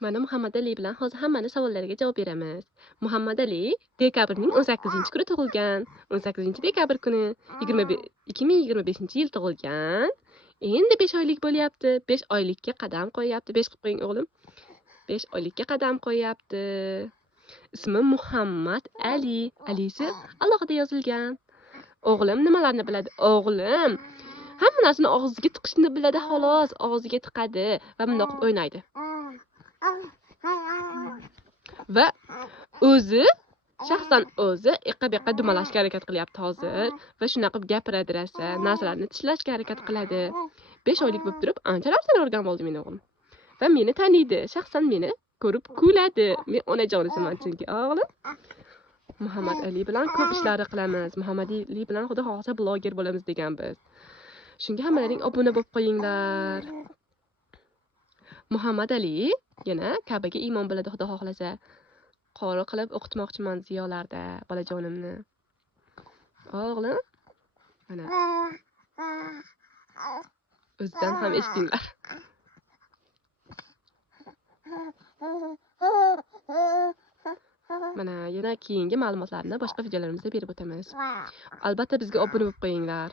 Mana Muhammad Ali bilan hozir hammani savollariga javob beramiz. Muhammad Ali dekabrning 18-kuni tug'ilgan. 18-dekabr kuni 2025-yil tug'ilgan. Endi 5 oylik bo'lyapti. 5 oylikka qadam qo'yyapti. 5 qilib qo'ying o'g'lim. 5 oylikka qadam qo'yyapti. Ismi Muhammad Ali. Alisi alohida yozilgan. O'g'lim nimalarni biladi? O'g'lim hamma narsani og'ziga tiqishni biladi xolos. Og'ziga tiqadi va bundoq qilib o'ynaydi. Va o'zi shaxsan o'zi eqa-beqa dumalashga harakat qilyapti hozir va shunaqa qilib gapiradi rosa, narsalarni tishlashga harakat qiladi. 5 oylik bo'lib turib ancha narsalar o'rganib oldi meni o'g'lim. Va meni taniydi, shaxsan meni ko'rib kuladi. Men onajoniman chunki o'g'lim. Muhammad Ali bilan ko'p ishlar qilamiz. Muhammad Ali bilan xudo xohlasa bloger bo'lamiz deganmiz. Shunga hammalaring obuna bo'lib qo'yinglar. Muhammad Ali yana Ka'baga iymon biladi xudo xohlasa. Qori qilib o'qitmoqchiman ziyolarda bolajonimni. O'g'lim, mana o'zidan ham eshitinglar. Mana yana keyingi ma'lumotlarni boshqa videolarimizda berib o'tamiz. Albatta bizga obuna bo'lib qo'yinglar.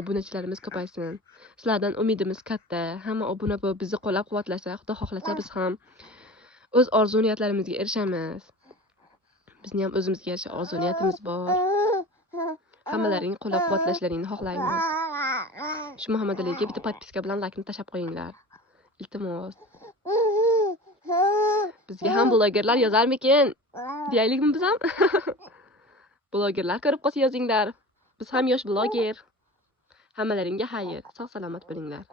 Obunachilarimiz ko'paysin. Sizlardan umidimiz katta. Hamma obuna bo'lib bizni qo'llab-quvvatlasa, xudo xohlasa biz ham o'z orzu niyatlarimizga erishamiz. Bizning ham o'zimizga yarasha orzu niyatimiz bor. Hammalaring qo'llab-quvvatlashlaringni xohlaymiz. Shu Muhammad Aliga bitta podpiska bilan laykni tashab qo'yinglar. Iltimos. Bizga ham blogerlar yozarmikin? Deyaylikmi biz ham? Blogerlar ko'rib qolsa yozinglar. Biz ham yosh bloger. Hammalaringga xayr, sog' salomat bo'linglar.